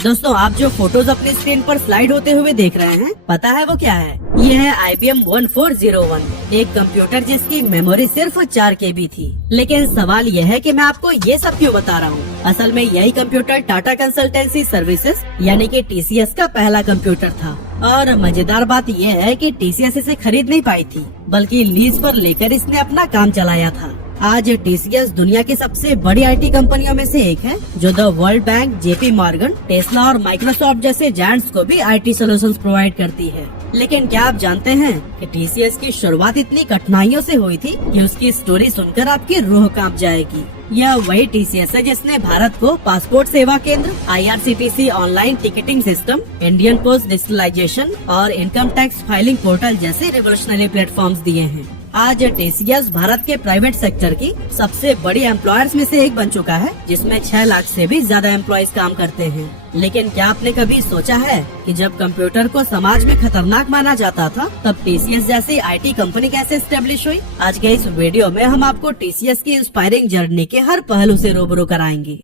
दोस्तों आप जो फोटोज अपनी स्क्रीन पर स्लाइड होते हुए देख रहे हैं, पता है वो क्या है? ये है IBM 1401, एक कंप्यूटर जिसकी मेमोरी सिर्फ 4 KB थी। लेकिन सवाल ये है कि मैं आपको ये सब क्यों बता रहा हूँ। असल में यही कंप्यूटर टाटा कंसल्टेंसी सर्विसेज यानी कि TCS का पहला कंप्यूटर था। और मजेदार बात ये है कि TCS इसे खरीद नहीं पाई थी, बल्कि लीज पर लेकर इसने अपना काम चलाया था। आज TCS दुनिया की सबसे बड़ी IT कंपनियों में से एक है, जो the world bank, JP Morgan, Tesla और माइक्रोसॉफ्ट जैसे जायंट्स को भी IT सॉल्यूशंस प्रोवाइड करती है। लेकिन क्या आप जानते हैं कि TCS की शुरुआत इतनी कठिनाइयों से हुई थी कि उसकी स्टोरी सुनकर आपकी रूह कांप जाएगी। यह वही TCS है जिसने भारत को passport Seva Kendra, IRCTC online ticketing system, Indian post digitalisation और इनकम टैक्स फाइलिंग पोर्टल जैसे रिवोल्यूशनरी प्लेटफॉर्म्स दिए हैं। आज TCS भारत के प्राइवेट सेक्टर की सबसे बड़ी एम्प्लॉयर्स में से एक बन चुका है, जिसमें 6 लाख से भी ज्यादा एम्प्लॉयज काम करते हैं। लेकिन क्या आपने कभी सोचा है कि जब कंप्यूटर को समाज में खतरनाक माना जाता था, तब TCS जैसी IT कंपनी कैसे एस्टेब्लिश हुई? आज के इस वीडियो में हम आपको TCS की इंस्पायरिंग जर्नी के हर पहलू से रूबरू कराएंगे।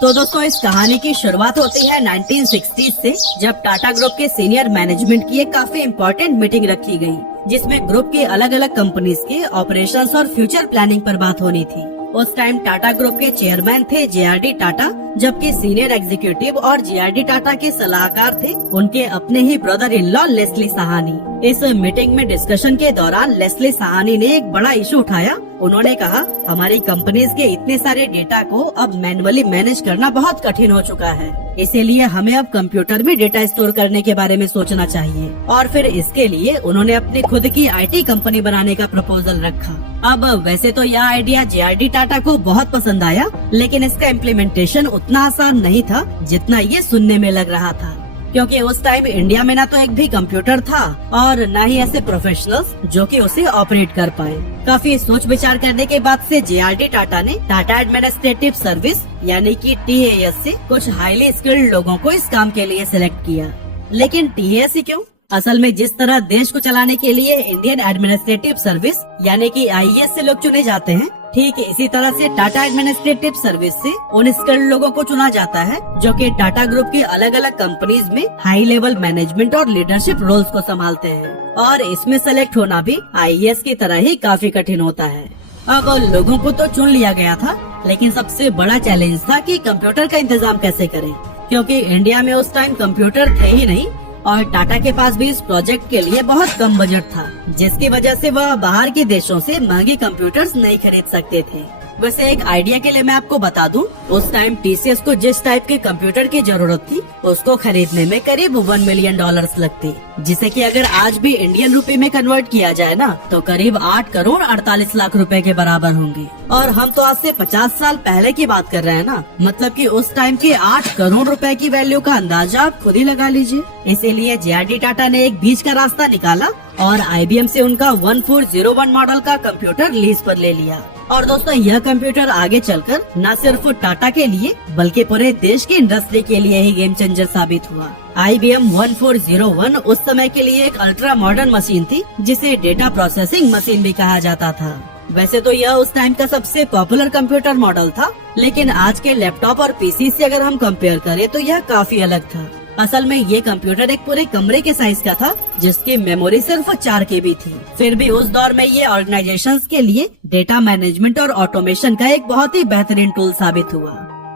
तो दोस्तों इस कहानी की शुरुआत होती है 1960s से, जब टाटा ग्रुप के सीनियर मैनेजमेंट की एक काफी इम्पोर्टेंट मीटिंग रखी गई, जिसमें ग्रुप की अलग अलग कंपनीज के ऑपरेशंस और फ्यूचर प्लानिंग पर बात होनी थी। उस टाइम टाटा ग्रुप के चेयरमैन थे JRD टाटा, जबकि सीनियर एग्जीक्यूटिव और JRD टाटा के सलाहकार थे उनके अपने ही brother in law Leslie Sahni. इस मीटिंग में डिस्कशन के दौरान लेस्ली सहानी ने एक बड़ा इशू उठाया। उन्होंने कहा, हमारी कंपनीज के इतने सारे डेटा को अब मैन्युअली मैनेज करना बहुत कठिन हो चुका है, इसीलिए हमें अब कंप्यूटर में डेटा स्टोर करने के बारे में सोचना चाहिए। और फिर इसके लिए उन्होंने अपनी खुद की IT कंपनी बनाने का प्रपोजल रखा। अब वैसे तो यह आइडिया JRD टाटा को बहुत पसंद आया, लेकिन इसका इम्प्लीमेंटेशन उतना आसान नहीं था जितना ये सुनने में लग रहा था, क्योंकि उस टाइम इंडिया में ना तो एक भी कंप्यूटर था और न ही ऐसे प्रोफेशनल्स जो कि उसे ऑपरेट कर पाए। काफी सोच विचार करने के बाद से JRD टाटा ने टाटा एडमिनिस्ट्रेटिव सर्विस यानी कि TAS से कुछ हाईली स्किल्ड लोगों को इस काम के लिए सिलेक्ट किया। लेकिन TAS ही क्यों? असल में जिस तरह देश को चलाने के लिए इंडियन एडमिनिस्ट्रेटिव सर्विस यानी कि IAS से लोग चुने जाते हैं, ठीक इसी तरह से टाटा एडमिनिस्ट्रेटिव सर्विस से उन स्किल्ड लोगों को चुना जाता है जो कि टाटा ग्रुप की अलग अलग कंपनीज में हाई लेवल मैनेजमेंट और लीडरशिप रोल्स को संभालते हैं। और इसमें सेलेक्ट होना भी IAS की तरह ही काफी कठिन होता है। अब लोगों को तो चुन लिया गया था, लेकिन सबसे बड़ा चैलेंज था कि कंप्यूटर का इंतजाम कैसे करें, क्योंकि इंडिया में उस टाइम कंप्यूटर थे ही नहीं और टाटा के पास भी इस प्रोजेक्ट के लिए बहुत कम बजट था, जिसकी वजह से वह बाहर के देशों से महंगे कंप्यूटर्स नहीं खरीद सकते थे। वैसे एक आइडिया के लिए मैं आपको बता दूं, उस टाइम TCS को जिस टाइप के कंप्यूटर की जरूरत थी उसको खरीदने में करीब $1 मिलियन लगते, जिसे कि अगर आज भी इंडियन रुपए में कन्वर्ट किया जाए ना तो करीब 8 करोड़ 48 लाख रुपए के बराबर होंगे। और हम तो आज से 50 साल पहले की बात कर रहे हैं ना, मतलब कि उस टाइम के 8 करोड़ रुपए की वैल्यू का अंदाजा आप खुद ही लगा लीजिए। इसीलिए JRD टाटा ने एक बीच का रास्ता निकाला और IBM से उनका 1401 मॉडल का कंप्यूटर लीज पर ले लिया। और दोस्तों यह कंप्यूटर आगे चलकर न सिर्फ टाटा के लिए बल्कि पूरे देश की इंडस्ट्री के लिए ही गेम चेंजर साबित हुआ। IBM 1401 उस समय के लिए एक अल्ट्रा मॉडर्न मशीन थी, जिसे डेटा प्रोसेसिंग मशीन भी कहा जाता था। वैसे तो यह उस टाइम का सबसे पॉपुलर कंप्यूटर मॉडल था, लेकिन आज के लैपटॉप और PC से अगर हम कंपेयर करें तो यह काफी अलग था। असल में ये कंप्यूटर एक पूरे कमरे के साइज का था, जिसकी मेमोरी सिर्फ 4 KB थी। फिर भी उस दौर में ये ऑर्गेनाइजेशंस के लिए डेटा मैनेजमेंट और ऑटोमेशन का एक बहुत ही बेहतरीन टूल साबित हुआ।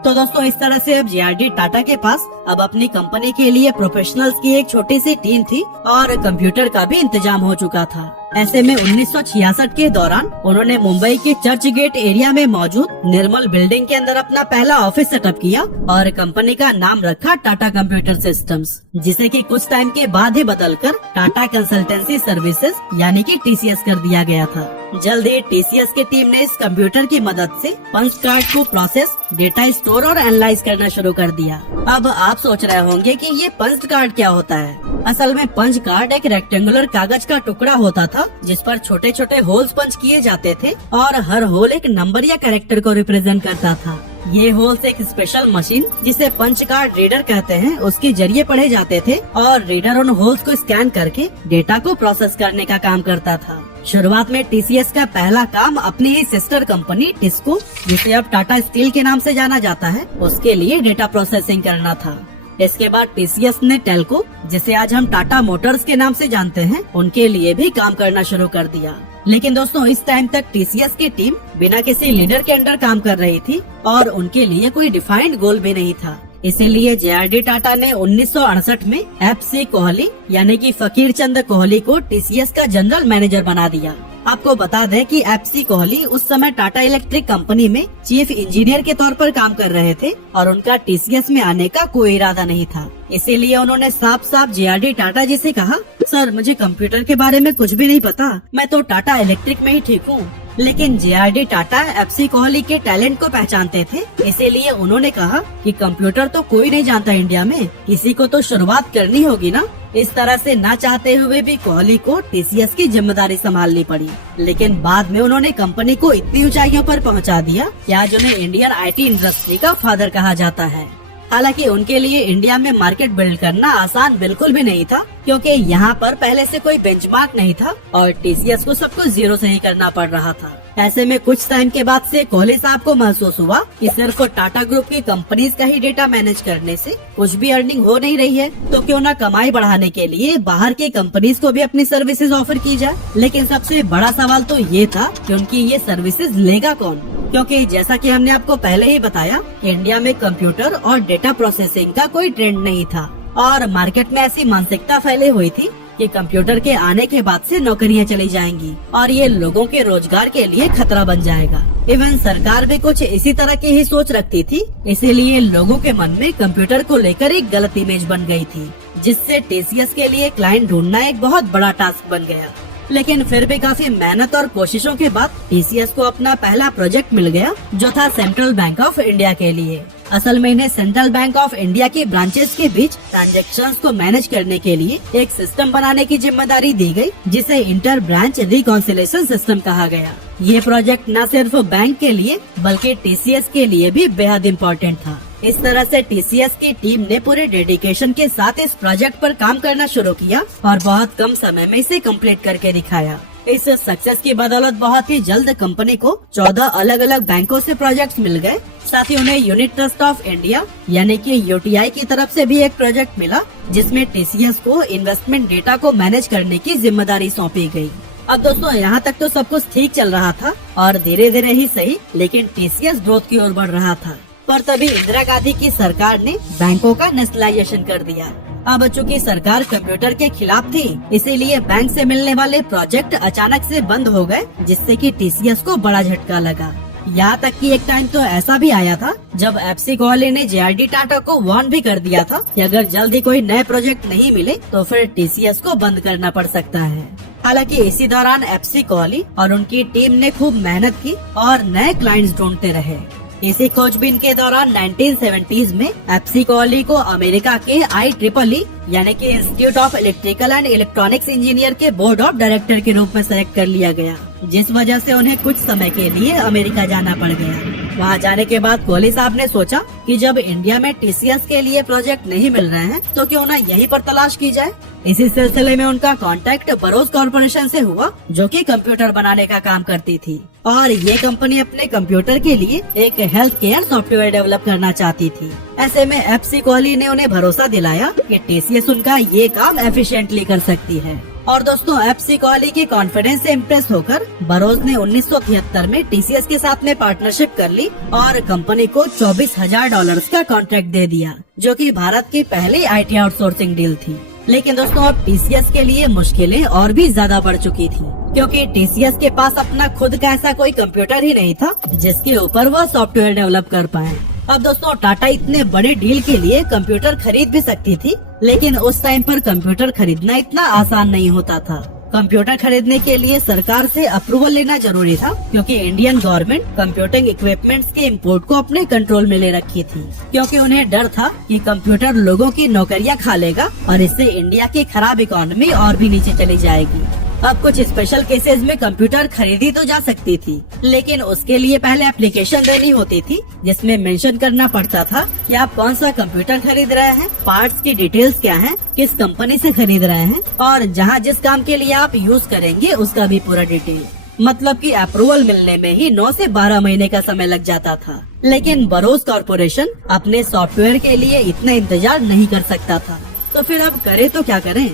तो दोस्तों इस तरह से अब JRD टाटा के पास अब अपनी कंपनी के लिए प्रोफेशनल्स की एक छोटी सी टीम थी और कंप्यूटर का भी इंतजाम हो चुका था। ऐसे में 1966 के दौरान उन्होंने मुंबई के चर्च गेट एरिया में मौजूद निर्मल बिल्डिंग के अंदर अपना पहला ऑफिस सेटअप किया और कंपनी का नाम रखा टाटा कंप्यूटर सिस्टम्स, जिसे कि कुछ टाइम के बाद ही बदलकर टाटा कंसल्टेंसी सर्विसेज यानी कि TCS कर दिया गया था। जल्द ही TCS की टीम ने इस कंप्यूटर की मदद से पंच कार्ड को प्रोसेस, डेटा स्टोर और एनालाइज करना शुरू कर दिया। अब आप सोच रहे होंगे कि ये पंच कार्ड क्या होता है। असल में पंच कार्ड एक रेक्टेंगुलर कागज का टुकड़ा होता था, जिस पर छोटे छोटे होल्स पंच किए जाते थे और हर होल एक नंबर या कैरेक्टर को रिप्रेजेंट करता था। ये होल्स एक स्पेशल मशीन जिसे पंच कार्ड रीडर कहते हैं उसके जरिए पढ़े जाते थे और रीडर उन होल्स को स्कैन करके डेटा को प्रोसेस करने का काम करता था। शुरुआत में टीसीएस का पहला काम अपनी ही सिस्टर कंपनी टिस्को, जिसे अब टाटा स्टील के नाम से जाना जाता है, उसके लिए डेटा प्रोसेसिंग करना था। इसके बाद टीसीएस ने टेल्को, जिसे आज हम टाटा मोटर्स के नाम से जानते हैं, उनके लिए भी काम करना शुरू कर दिया। लेकिन दोस्तों इस टाइम तक टीसीएस की टीम बिना किसी लीडर के अंडर काम कर रही थी और उनके लिए कोई डिफाइंड गोल भी नहीं था। इसीलिए जेआरडी टाटा ने 1968 में एफसी कोहली यानी कि फकीर चंद कोहली को टीसीएस का जनरल मैनेजर बना दिया। आपको बता दें कि एफसी कोहली उस समय टाटा इलेक्ट्रिक कंपनी में चीफ इंजीनियर के तौर पर काम कर रहे थे और उनका टीसीएस में आने का कोई इरादा नहीं था। इसीलिए उन्होंने साफ साफ जेआरडी टाटा जी से कहा, सर मुझे कंप्यूटर के बारे में कुछ भी नहीं पता, मैं तो टाटा इलेक्ट्रिक में ही ठीक हूँ। लेकिन जेआरडी टाटा एफसी कोहली के टैलेंट को पहचानते थे, इसीलिए उन्होंने कहा कि कंप्यूटर तो कोई नहीं जानता इंडिया में, किसी को तो शुरुआत करनी होगी ना। इस तरह से ना चाहते हुए भी कोहली को टीसीएस की जिम्मेदारी संभालनी पड़ी। लेकिन बाद में उन्होंने कंपनी को इतनी ऊंचाइयों पर पहुंचा दिया कि आज उन्हें इंडियन आईटी इंडस्ट्री का फादर कहा जाता है। हालांकि उनके लिए इंडिया में मार्केट बिल्ड करना आसान बिल्कुल भी नहीं था, क्योंकि यहाँ पर पहले से कोई बेंचमार्क नहीं था और टीसीएस को सब कुछ जीरो से ही करना पड़ रहा था। ऐसे में कुछ टाइम के बाद से कोहली साहब को महसूस हुआ कि सिर्फ टाटा ग्रुप की कंपनीज का ही डेटा मैनेज करने से कुछ भी अर्निंग हो नहीं रही है, तो क्यों ना कमाई बढ़ाने के लिए बाहर की कंपनीज को भी अपनी सर्विसेज ऑफर की जाए। लेकिन सबसे बड़ा सवाल तो ये था कि उनकी ये सर्विसेज लेगा कौन, क्योंकि जैसा कि हमने आपको पहले ही बताया कि इंडिया में कंप्यूटर और डेटा प्रोसेसिंग का कोई ट्रेंड नहीं था और मार्केट में ऐसी मानसिकता फैली हुई थी कि कंप्यूटर के आने के बाद से नौकरियां चली जाएंगी और ये लोगों के रोजगार के लिए खतरा बन जाएगा। इवन सरकार भी कुछ इसी तरह की ही सोच रखती थी, इसीलिए लोगों के मन में कंप्यूटर को लेकर एक गलत इमेज बन गई थी, जिससे टीसीएस के लिए क्लाइंट ढूंढना एक बहुत बड़ा टास्क बन गया। लेकिन फिर भी काफी मेहनत और कोशिशों के बाद टीसीएस को अपना पहला प्रोजेक्ट मिल गया, जो था सेंट्रल बैंक ऑफ इंडिया के लिए। असल में इन्हें सेंट्रल बैंक ऑफ इंडिया की ब्रांचेस के बीच ट्रांजैक्शंस को मैनेज करने के लिए एक सिस्टम बनाने की जिम्मेदारी दी गई, जिसे इंटर ब्रांच रिकॉन्सिलेशन सिस्टम कहा गया। ये प्रोजेक्ट न सिर्फ बैंक के लिए बल्कि टीसीएस के लिए भी बेहद इम्पोर्टेंट था। इस तरह से टीसीएस की टीम ने पूरे डेडिकेशन के साथ इस प्रोजेक्ट पर काम करना शुरू किया और बहुत कम समय में इसे कंप्लीट करके दिखाया। इस सक्सेस की बदौलत बहुत ही जल्द कंपनी को 14 अलग अलग बैंकों से प्रोजेक्ट्स मिल गए। साथ ही उन्हें यूनिट ट्रस्ट ऑफ इंडिया यानी कि यूटीआई की तरफ से भी एक प्रोजेक्ट मिला, जिसमें टीसीएस को इन्वेस्टमेंट डेटा को मैनेज करने की जिम्मेदारी सौंपी गई। अब दोस्तों यहाँ तक तो सब कुछ ठीक चल रहा था और धीरे धीरे ही सही, लेकिन टीसीएस ग्रोथ की ओर बढ़ रहा था। पर तभी इंदिरा गांधी की सरकार ने बैंकों का नेशनलाइजेशन कर दिया। अब चूंकि सरकार कंप्यूटर के खिलाफ थी, इसीलिए बैंक से मिलने वाले प्रोजेक्ट अचानक से बंद हो गए, जिससे कि टीसीएस को बड़ा झटका लगा। यहाँ तक कि एक टाइम तो ऐसा भी आया था जब एफसी कोहली ने जेआरडी टाटा को वार्न भी कर दिया था कि अगर जल्दी कोई नए प्रोजेक्ट नहीं मिले तो फिर टीसीएस को बंद करना पड़ सकता है। हालांकि इसी दौरान एफसी कोहली और उनकी टीम ने खूब मेहनत की और नए क्लाइंट्स ढूंढते रहे। इसी खोजबीन के दौरान 1970s में एफसी कोहली को अमेरिका के IEEE यानी कि institute of electrical and electronics engineer के बोर्ड ऑफ डायरेक्टर के रूप में सेलेक्ट कर लिया गया, जिस वजह से उन्हें कुछ समय के लिए अमेरिका जाना पड़ गया। वहाँ जाने के बाद कोहली साहब ने सोचा कि जब इंडिया में टीसीएस के लिए प्रोजेक्ट नहीं मिल रहे हैं तो क्यों न यहीं पर तलाश की जाए। इसी सिलसिले में उनका कांटेक्ट बरोज कॉर्पोरेशन से हुआ, जो कि कंप्यूटर बनाने का काम करती थी और ये कंपनी अपने कंप्यूटर के लिए एक हेल्थ केयर सॉफ्टवेयर डेवलप करना चाहती थी। ऐसे में एफसी कोहली ने उन्हें भरोसा दिलाया कि टीसीएस उनका ये काम एफिशिएंटली कर सकती है। और दोस्तों एफसी कोहली के कॉन्फिडेंस से इम्प्रेस होकर बरोज ने 1973 में टीसीएस के साथ में पार्टनरशिप कर ली और कंपनी को $24,000 का कॉन्ट्रैक्ट दे दिया, जो कि भारत की पहली आईटी आउटसोर्सिंग डील थी। लेकिन दोस्तों अब टीसीएस के लिए मुश्किलें और भी ज्यादा बढ़ चुकी थी, क्योंकि टीसीएस के पास अपना खुद का ऐसा कोई कंप्यूटर ही नहीं था जिसके ऊपर वह सॉफ्टवेयर डेवलप कर पाए। अब दोस्तों टाटा इतने बड़े डील के लिए कंप्यूटर खरीद भी सकती थी, लेकिन उस टाइम पर कंप्यूटर खरीदना इतना आसान नहीं होता था। कंप्यूटर खरीदने के लिए सरकार से अप्रूवल लेना जरूरी था, क्योंकि इंडियन गवर्नमेंट कंप्यूटिंग इक्विपमेंट्स के इंपोर्ट को अपने कंट्रोल में ले रखी थी, क्योंकि उन्हें डर था कि कंप्यूटर लोगों की नौकरियां खा लेगा और इससे इंडिया की खराब इकोनॉमी और भी नीचे चली जाएगी। अब कुछ स्पेशल केसेस में कंप्यूटर खरीदी तो जा सकती थी, लेकिन उसके लिए पहले एप्लीकेशन देनी होती थी जिसमें मेंशन करना पड़ता था कि आप कौन सा कंप्यूटर खरीद रहे हैं, पार्ट्स की डिटेल्स क्या हैं, किस कंपनी से खरीद रहे हैं और जहां जिस काम के लिए आप यूज करेंगे उसका भी पूरा डिटेल। मतलब कि अप्रूवल मिलने में ही 9 से 12 महीने का समय लग जाता था। लेकिन बरोस कॉर्पोरेशन अपने सॉफ्टवेयर के लिए इतना इंतजार नहीं कर सकता था, तो फिर अब करे तो क्या करें।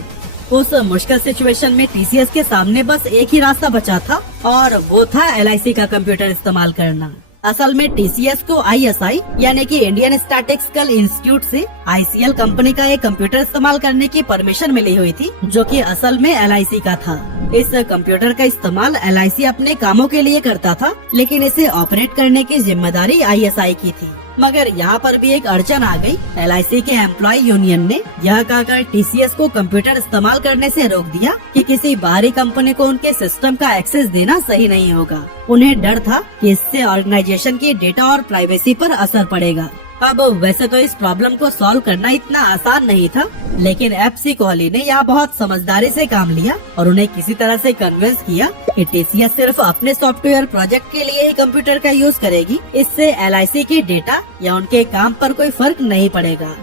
उस मुश्किल सिचुएशन में टीसीएस के सामने बस एक ही रास्ता बचा था और वो था एलआईसी का कंप्यूटर इस्तेमाल करना। असल में टीसीएस को आईएसआई यानी कि इंडियन स्टैटिस्टिकल इंस्टीट्यूट से आईसीएल कंपनी का एक कंप्यूटर इस्तेमाल करने की परमिशन मिली हुई थी, जो कि असल में एलआईसी का था। इस कंप्यूटर का इस्तेमाल एलआईसी अपने कामों के लिए करता था, लेकिन इसे ऑपरेट करने की जिम्मेदारी आईएसआई की थी। मगर यहाँ पर भी एक अड़चन आ गई। एलआईसी के एम्प्लॉय यूनियन ने यह कहकर टीसीएस को कंप्यूटर इस्तेमाल करने से रोक दिया कि किसी बाहरी कंपनी को उनके सिस्टम का एक्सेस देना सही नहीं होगा। उन्हें डर था कि इससे ऑर्गेनाइजेशन की डेटा और प्राइवेसी पर असर पड़ेगा। अब वैसे तो इस प्रॉब्लम को सॉल्व करना इतना आसान नहीं था, लेकिन एफसी कोहली ने यहाँ बहुत समझदारी से काम लिया और उन्हें किसी तरह से कन्विंस किया कि टीसीएस सिर्फ अपने सॉफ्टवेयर प्रोजेक्ट के लिए ही कंप्यूटर का यूज करेगी। इससे एलआईसी के डेटा या उनके काम पर कोई फर्क नहीं पड़ेगा।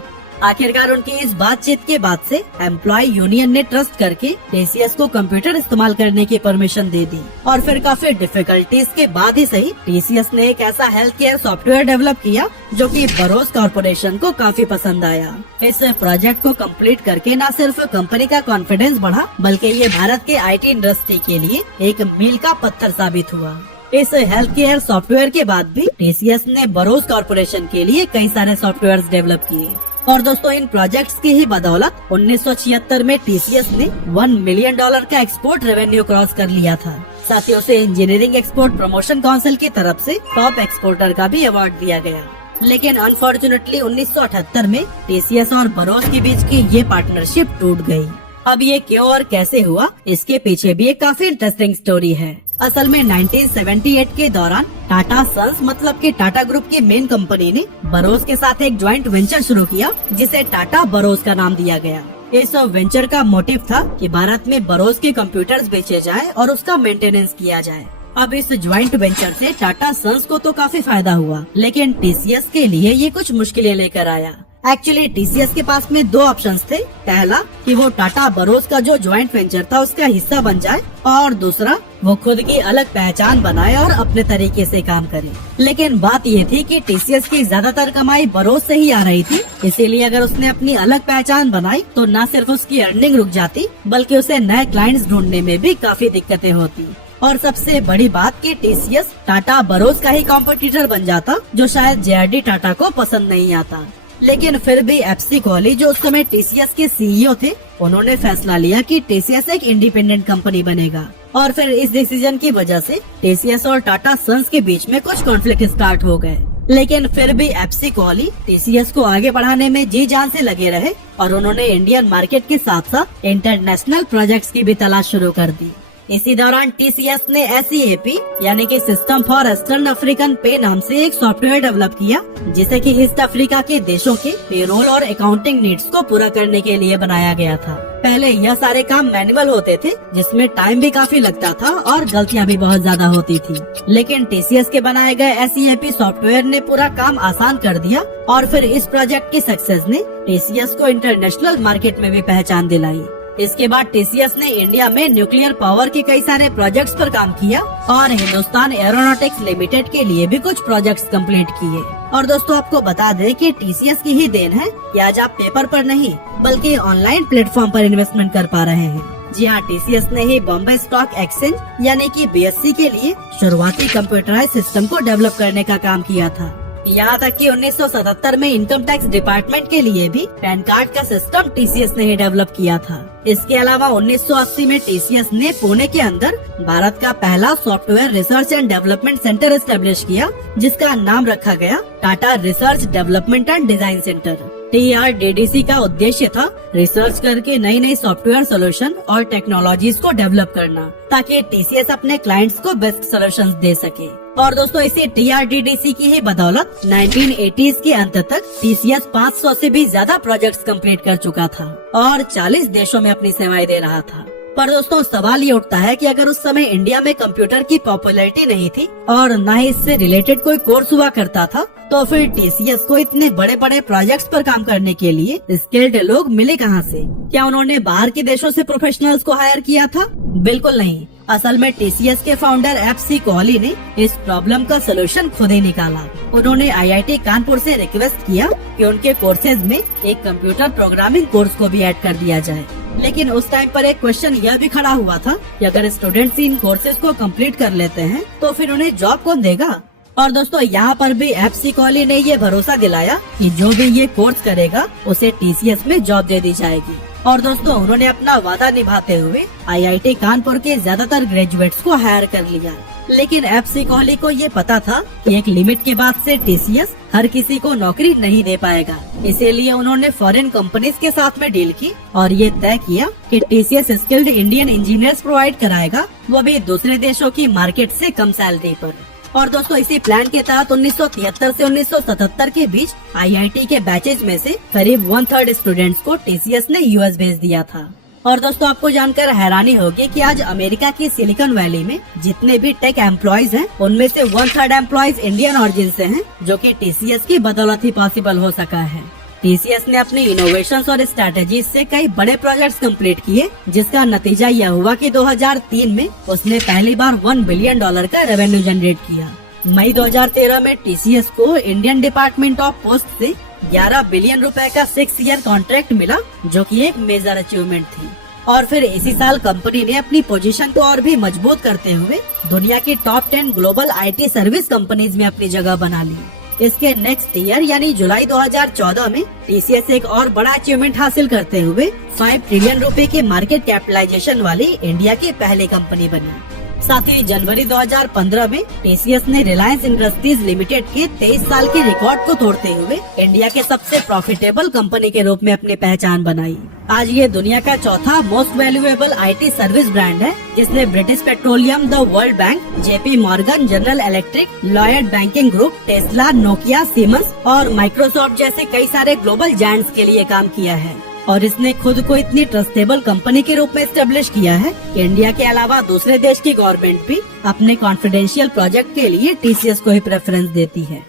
आखिरकार उनकी इस बातचीत के बाद से एम्प्लॉय यूनियन ने ट्रस्ट करके टीसीएस को कंप्यूटर इस्तेमाल करने की परमिशन दे दी और फिर काफी डिफिकल्टीज के बाद ही सही टीसीएस ने एक ऐसा हेल्थ केयर सॉफ्टवेयर डेवलप किया जो कि बरोस कॉर्पोरेशन को काफी पसंद आया। इस प्रोजेक्ट को कंप्लीट करके न सिर्फ कंपनी का कॉन्फिडेंस बढ़ा, बल्कि ये भारत के आईटी इंडस्ट्री के लिए एक मील का पत्थर साबित हुआ। इस हेल्थ केयर सॉफ्टवेयर के बाद भी टीसीएस ने बरोस कॉर्पोरेशन के लिए कई सारे सॉफ्टवेयर डेवलप किए और दोस्तों इन प्रोजेक्ट्स की ही बदौलत 1976 में टीसीएस ने $1 मिलियन का एक्सपोर्ट रेवेन्यू क्रॉस कर लिया था। साथ ही उसे इंजीनियरिंग एक्सपोर्ट प्रमोशन काउंसिल की तरफ से टॉप एक्सपोर्टर का भी अवार्ड दिया गया। लेकिन अनफॉर्चुनेटली 1978 में टीसीएस और बरोस के बीच की ये पार्टनरशिप टूट गई। अब ये क्यों और कैसे हुआ, इसके पीछे भी एक काफी इंटरेस्टिंग स्टोरी है। असल में 1978 के दौरान टाटा सन्स मतलब कि टाटा ग्रुप की मेन कंपनी ने बरोस के साथ एक ज्वाइंट वेंचर शुरू किया जिसे टाटा बरोस का नाम दिया गया। इस वेंचर का मोटिव था कि भारत में बरोस के कंप्यूटर्स बेचे जाए और उसका मेंटेनेंस किया जाए। अब इस ज्वाइंट वेंचर से टाटा सन्स को तो काफी फायदा हुआ, लेकिन टीसीएस के लिए ये कुछ मुश्किलें लेकर आया। एक्चुअली टीसीएस के पास में दो ऑप्शंस थे। पहला कि वो टाटा बरोस का जो ज्वाइंट वेंचर था उसका हिस्सा बन जाए और दूसरा वो खुद की अलग पहचान बनाए और अपने तरीके से काम करे। लेकिन बात ये थी कि टीसीएस की ज्यादातर कमाई बरोस से ही आ रही थी, इसीलिए अगर उसने अपनी अलग पहचान बनाई तो न सिर्फ उसकी अर्निंग रुक जाती बल्कि उसे नए क्लाइंट्स ढूंढने में भी काफी दिक्कतें होती। और सबसे बड़ी बात कि टीसीएस टाटा बरोस का ही कॉम्पिटिटर बन जाता, जो शायद जेआरडी टाटा को पसंद नहीं आता। लेकिन फिर भी एफसी कोहली जो उस समय टीसीएस के सीईओ थे, उन्होंने फैसला लिया कि टीसीएस एक इंडिपेंडेंट कंपनी बनेगा और फिर इस डिसीजन की वजह से टीसीएस और टाटा सन्स के बीच में कुछ कॉन्फ्लिक्ट स्टार्ट हो गए। लेकिन फिर भी एफसी कोहली टीसीएस को आगे बढ़ाने में जी जान से लगे रहे और उन्होंने इंडियन मार्केट के साथ साथ इंटरनेशनल प्रोजेक्ट्स की भी तलाश शुरू कर दी। इसी दौरान टीसीएस ने SEAP यानी कि सिस्टम फॉर ईस्टर्न अफ्रीकन पे नाम से एक सॉफ्टवेयर डेवलप किया, जिसे कि ईस्ट अफ्रीका के देशों के पेरोल और अकाउंटिंग नीड्स को पूरा करने के लिए बनाया गया था। पहले यह सारे काम मैनुअल होते थे, जिसमें टाइम भी काफी लगता था और गलतियां भी बहुत ज्यादा होती थी। लेकिन टीसीएस के बनाए गए SEAP सॉफ्टवेयर ने पूरा काम आसान कर दिया और फिर इस प्रोजेक्ट की सक्सेस ने टीसीएस को इंटरनेशनल मार्केट में भी पहचान दिलाई। इसके बाद टीसीएस ने इंडिया में न्यूक्लियर पावर के कई सारे प्रोजेक्ट्स पर काम किया और हिंदुस्तान एरोनॉटिक्स लिमिटेड के लिए भी कुछ प्रोजेक्ट्स कंप्लीट किए। और दोस्तों आपको बता दें कि टीसीएस की ही देन है कि आज आप पेपर पर नहीं बल्कि ऑनलाइन प्लेटफॉर्म पर इन्वेस्टमेंट कर पा रहे हैं। जी हाँ, टीसीएस ने ही बॉम्बे स्टॉक एक्सचेंज यानी कि BSE के लिए शुरुआती कंप्यूटराइज सिस्टम को डेवलप करने का काम किया था। यहाँ तक कि 1977 में इनकम टैक्स डिपार्टमेंट के लिए भी पैन कार्ड का सिस्टम टीसीएस ने ही डेवलप किया था। इसके अलावा 1980 में टीसीएस ने पुणे के अंदर भारत का पहला software research and development centre establish किया, जिसका नाम रखा गया Tata research development and design centre. TRDDC का उद्देश्य था रिसर्च करके नई नई सॉफ्टवेयर सोल्यूशन और टेक्नोलॉजीज को डेवलप करना, ताकि टीसीएस अपने क्लाइंट्स को बेस्ट सोल्यूशंस दे सके। और दोस्तों इसी TRDDC की ही बदौलत 1980s के अंत तक टीसीएस 500 से भी ज्यादा प्रोजेक्ट्स कंप्लीट कर चुका था और 40 देशों में अपनी सेवाएं दे रहा था। पर दोस्तों सवाल ये उठता है कि अगर उस समय इंडिया में कंप्यूटर की पॉपुलैरिटी नहीं थी और न ही इससे रिलेटेड कोई कोर्स हुआ करता था, तो फिर टीसीएस को इतने बड़े बड़े प्रोजेक्ट्स पर काम करने के लिए स्किल्ड लोग मिले कहाँ से? क्या उन्होंने बाहर के देशों से प्रोफेशनल्स को हायर किया था? बिल्कुल नहीं। असल में टीसीएस के फाउंडर एफसी कोहली ने इस प्रॉब्लम का सोल्यूशन खुद ही निकाला। उन्होंने आईआईटी कानपुर से रिक्वेस्ट किया कि उनके कोर्सेज में एक कंप्यूटर प्रोग्रामिंग कोर्स को भी ऐड कर दिया जाए। लेकिन उस टाइम पर एक क्वेश्चन यह भी खड़ा हुआ था कि अगर स्टूडेंट्स इन कोर्सेज को कंप्लीट कर लेते हैं तो फिर उन्हें जॉब कौन देगा? और दोस्तों यहाँ पर भी एफसी कोहली ने ये भरोसा दिलाया कि जो भी ये कोर्स करेगा उसे टीसीएस में जॉब दे दी जाएगी। और दोस्तों उन्होंने अपना वादा निभाते हुए आईआईटी कानपुर के ज्यादातर ग्रेजुएट्स को हायर कर लिया। लेकिन एफसी कोहली को ये पता था कि एक लिमिट के बाद से टीसीएस हर किसी को नौकरी नहीं दे पाएगा। इसीलिए उन्होंने फॉरेन कंपनीज के साथ में डील की और ये तय किया कि TCS skilled Indian engineers provide कराएगा, वो भी दूसरे देशों की मार्केट से कम सैलरी पर। और दोस्तों इसी प्लान के तहत 1973 से 1977 के बीच आईआईटी के बैचेज में से करीब 1/3 स्टूडेंट्स को टीसीएस ने यूएस भेज दिया था। और दोस्तों आपको जानकर हैरानी होगी कि आज अमेरिका की सिलिकॉन वैली में जितने भी टेक एम्प्लॉयज हैं, उनमें से 1/3 एम्प्लॉयज इंडियन ऑरिजिन से हैं, जो कि टीसीएस की बदौलत ही पॉसिबल हो सका है। टीसीएस ने अपनी इनोवेशंस और स्ट्रेटेजीज से कई बड़े प्रोजेक्ट्स कंप्लीट किए, जिसका नतीजा यह हुआ कि 2003 में उसने पहली बार $1 बिलियन का रेवेन्यू जनरेट किया। मई 2013 में टीसीएस को इंडियन डिपार्टमेंट ऑफ पोस्ट से 11 बिलियन रुपए का 6 ईयर कॉन्ट्रैक्ट मिला, जो कि एक मेजर अचीवमेंट थी। और फिर इसी साल कंपनी ने अपनी पोजीशन को और भी मजबूत करते हुए दुनिया की top 10 global IT service companies में अपनी जगह बना ली। इसके नेक्स्ट ईयर यानी जुलाई 2014 में टीसीएस एक और बड़ा अचीवमेंट हासिल करते हुए 5 ट्रिलियन रुपए की मार्केट कैपिटलाइजेशन वाली इंडिया की पहली कंपनी बनी। साथ ही जनवरी 2015 में टीसीएस ने रिलायंस इंडस्ट्रीज लिमिटेड के 23 साल के रिकॉर्ड को तोड़ते हुए इंडिया के सबसे प्रॉफिटेबल कंपनी के रूप में अपनी पहचान बनाई। आज ये दुनिया का चौथा most valuable IT service brand है, जिसने British petroleum, the world bank, JP Morgan, general electric, Lloyd banking group, Tesla, Nokia, siemens और माइक्रोसॉफ्ट जैसे कई सारे ग्लोबल जायंट्स के लिए काम किया है। और इसने खुद को इतनी ट्रस्टेबल कंपनी के रूप में एस्टेब्लिश किया है कि इंडिया के अलावा दूसरे देश की गवर्नमेंट भी अपने कॉन्फिडेंशियल प्रोजेक्ट के लिए टीसीएस को ही प्रेफरेंस देती है।